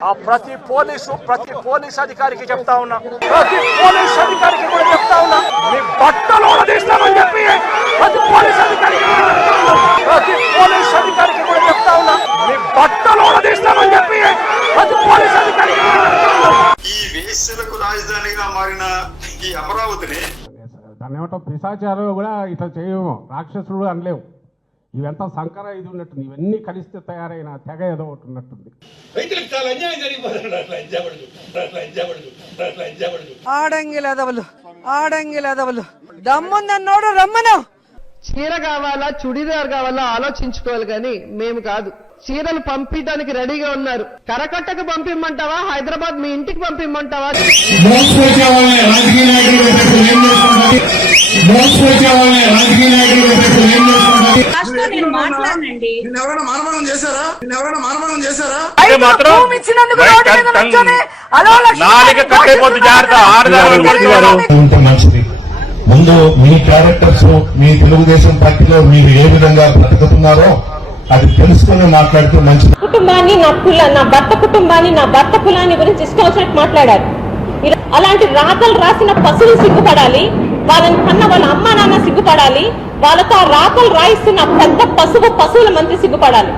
ఆ ప్రతి పోలీసు ప్రతి పోలీస్ అధికారికి చెప్తా ఉన్నా. ప్రతి పోలీస్ అధికారికి కూడా చెప్తా ఉన్నా. మీ బట్టలు తీస్తామని చెప్పి ప్రతి పోలీస్ అధికారికి. ప్రతి పోలీస్ అధికారికి కూడా చెప్తా ఉన్నా. మీ బట్టలు తీస్తామని చెప్పి ప్రతి పోలీస్ అధికారికి. ఈ వేశ్యలకు రాజధానిగా మారిన ఈ అమరావతిని దాన్ని ఏమంటాం? పిశాచాలు కూడా ఇట్లా చేయము. రాక్షసుడు అనలేవు. ఇవంతా సంకర ఇది ఉన్నట్టుంది ఇవన్నీ కలిస్తే తయారైన తెగ ఏదో ఒకటి ఉన్నట్టుంది. రైతులకు చాలా అన్యాయం జరిగిపోతుంది. అట్లా లంచబడదు అట్లా లంచబడదు అట్లా లంచబడదు ఆడంగి లెదవలు ఆడంగి లెదవలు. దమ్ముందన్నోడు రమ్మను. చీర కావాలా చుడిదార్ కావాలా ఆలోచించుకోవాలి కానీ మేము కాదు. చీరలు పంపించడానికి రెడీగా ఉన్నారు. కరకట్టకు పంపిమ్మంటావా హైదరాబాద్ మీ ఇంటికి పంపిమ్మంటావా వాళ్ళని రాజకీయ నాయకులు ఏం చేస్తున్నారు? ఎవరైనా చేశారా? ఎవరైనా చేశారా? మీద నుంచొని, "హలో లక్ష్మీ నాలుక గారు, కట్టయిపోద్ది, జాగ్రత్త, ఆడదాని గారు, ఉంటే మంచిది. ముందు మీ క్యారెక్టర్స్ మీ తెలుగుదేశం పార్టీలో మీరు ఏ విధంగా బ్రతుకుతున్నారో అది తెలుసుకుని మాట్లాడితే మంచిది. కుటుంబాన్ని నా కుల నా భర్త కుటుంబాన్ని నా భర్త కులాన్ని గురించి ఇష్టం వచ్చినట్టు మాట్లాడారు. ఇలా- అలాంటి రాతలు రాసిన పశువులు సిగ్గుపడాలి. వాళ్ళని కన్న వాళ్ళ అమ్మ నాన్న సిగ్గుపడాలి. వాళ్ళతో ఆ రాయిస్తున్న పెద్ద పశువు పశువుల మంత్రి సిగ్గుపడాలి.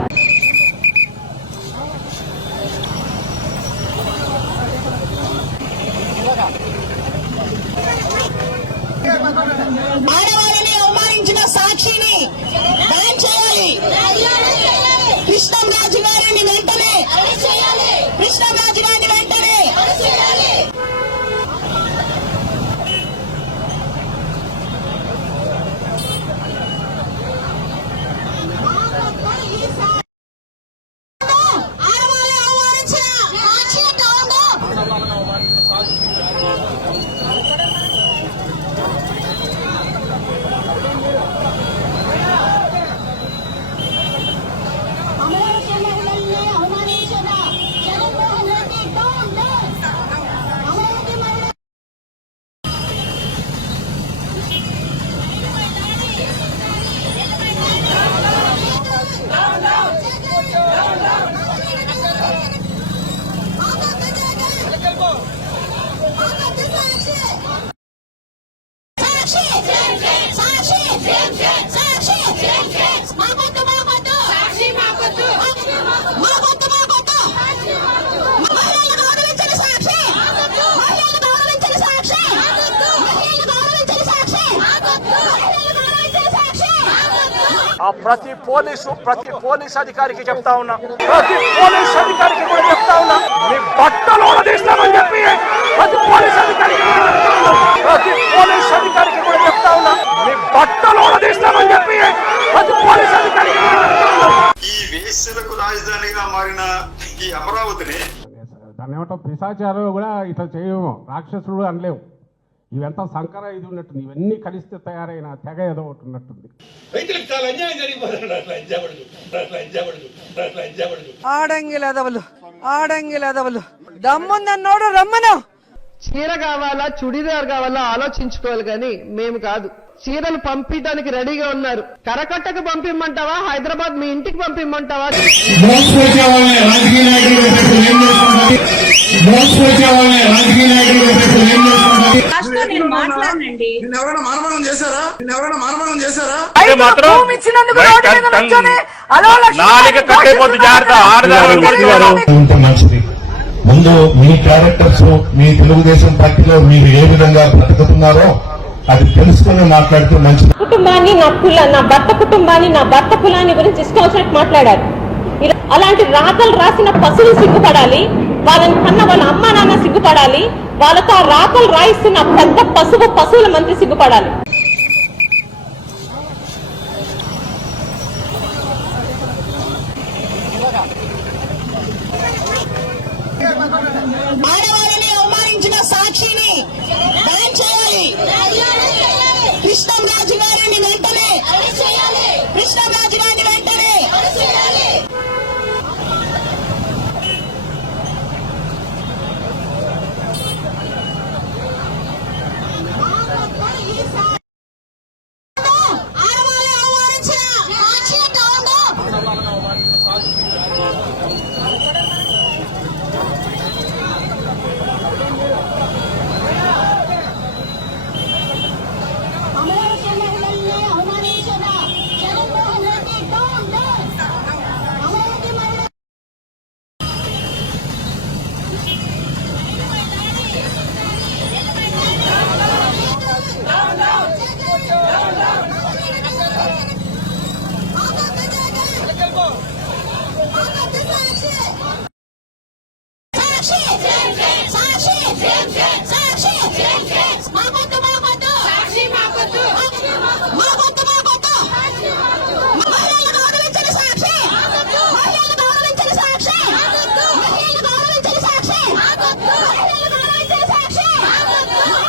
ప్రతి పోలీసు ప్రతి పోలీస్ అధికారికి చెప్తా ఉన్నా. ప్రతి పోలీస్ అధికారికి కూడా చెప్తా ఉన్నా. మీ బట్టలు తీస్తామని చెప్పి ప్రతి పోలీస్ అధికారికి ప్రతి పోలీస్ అధికారికి కూడా చెప్తా ఉన్నా. మీ బట్టలు తీస్తామని చెప్పి ప్రతి పోలీస్ అధికారికి ఈ వేశ్యలకు రాజధానిగా మారిన ఈ అమరావతిని దాన్ని ఏమంటాం పిశాచాలు కూడా ఇట్లా చేయము రాక్షసుడు అనలేవు. ఇవంతా సంకర ఇది ఉన్నట్టుంది ఇవన్నీ కలిస్తే తయారైన తెగ ఏదో ఒకటి ఉన్నట్టుంది. ఆడంగి లెదవలు ఆడంగి లెదవలు దమ్ముందన్నోడు రమ్మను. చీర కావాలా చుడిదార్ కావాలా ఆలోచించుకోవాలి కానీ మేము కాదు. చీరలు పంపించడానికి రెడీగా ఉన్నారు. కరకట్టకు పంపిమ్మంటావా హైదరాబాద్ మీ ఇంటికి పంపిమ్మంటావా డ్రగ్స్ వచ్చే వాళ్ళని రాజకీయ నాయకులు పెట్టు ఏం చేస్తున్నారు డ్రగ్స్ వచ్చే వాళ్ళని రాజకీయ నాయకులు పెట్టు ఏం చేస్తున్నారు లాస్ట్లో నేను మాట్లాడనండి. ఎవరైనా మానభంగం చేశారా? ఎవరైనా మానభంగం చేశారా? రైతులకు భూమి ఇచ్చినందుకు రోడ్డు మీద నుంచొని, "హలో లక్ష్మీ నాలుక గారు, కట్టయిపోద్ది, జాగ్రత్త, మంచిది ముందు మీ క్యారెక్టర్స్ మీ తెలుగుదేశం పార్టీలో మీరు ఏ విధంగా బ్రతుకుతున్నారో అది తెలుసుకుని మాట్లాడుతూ మంచి కుటుంబాన్ని నా కుల నా భర్త కుటుంబాన్ని నా భర్త కులాన్ని గురించి ఇష్టం వచ్చినట్టు మాట్లాడారు. అలాంటి రాతలు రాసిన పశువులు సిగ్గుపడాలి వాళ్ళని కన్న వాళ్ళ అమ్మ నాన్న సిగ్గుపడాలి వాళ్ళతో రాతలు రాయిస్తున్న పెద్ద పశువు పశువుల మంది సిగ్గుపడాలి.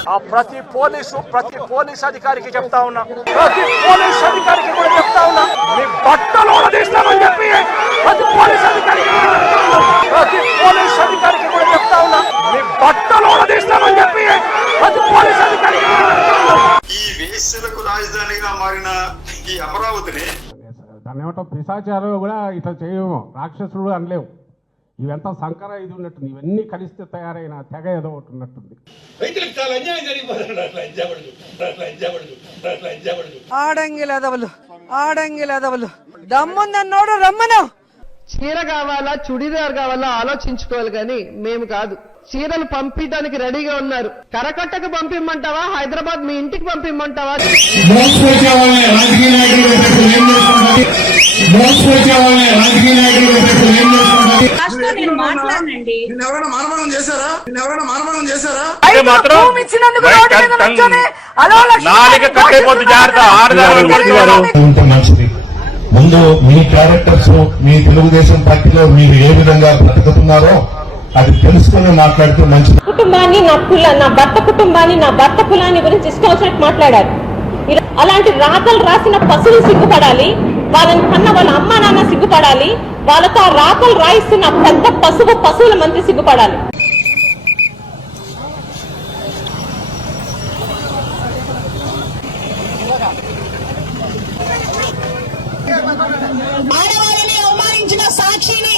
ఆ ప్రతి పోలీసు ప్రతి పోలీస్ అధికారికి చెప్తా ఉన్నా. ప్రతి పోలీస్ అధికారికి కూడా చెప్తా ఉన్నా. మీ బట్టలు తీస్తామని చెప్పి ప్రతి పోలీస్ అధికారికి. ప్రతి పోలీస్ అధికారికి కూడా చెప్తా ఉన్నా. మీ బట్టలు తీస్తామని చెప్పి ప్రతి పోలీస్ అధికారికి. ఈ వేశ్యలకు రాజధానిగా మారిన ఈ అమరావతిని దాన్ని ఏమంటాం? పిశాచాలు కూడా ఇట్లా చేయము. రాక్షసుడు అనలేము ఇవంతా సంకర ఇది ఉన్నట్టుంది ఇవన్నీ కలిస్తే తయారైన తెగ ఏదో ఒకటి ఉన్నట్టుంది ఆడంగి చాలా ఆడంగి జరిగిపోతున్నాడు దమ్ముందన్నోడు రమ్మను చీర కావాలా చుడిదార్ కావాలా ఆలోచించుకోవాలి కానీ మేము కాదు. చీరలు పంపించడానికి రెడీగా ఉన్నారు. కరకట్టకు పంపిమ్మంటావా హైదరాబాద్ మీ ఇంటికి పంపిమ్మంటావా జాగ్రత్త. ముందు మీ క్యారెక్టర్స్ మీ తెలుగుదేశం పార్టీలో మీరు ఏ విధంగా బ్రతుకుతున్నారో అది తెలుసుకుని మాట్లాడితే మంచి కుటుంబాన్ని నా కుల నా భర్త కుటుంబాన్ని నా భర్త కులాన్ని గురించి ఇష్టం మాట్లాడారు. అలాంటి రాతలు రాసిన పశువులు సిగ్గుపడాలి వాళ్ళని కన్న వాళ్ళ అమ్మా నాన్న సిగ్గుపడాలి వాళ్ళతో రాతలు రాయిస్తున్న పెద్ద పశువు పశువుల మంది సిగ్గుపడాలి. ఆడవాళ్ళని అవమానించిన సాక్షిని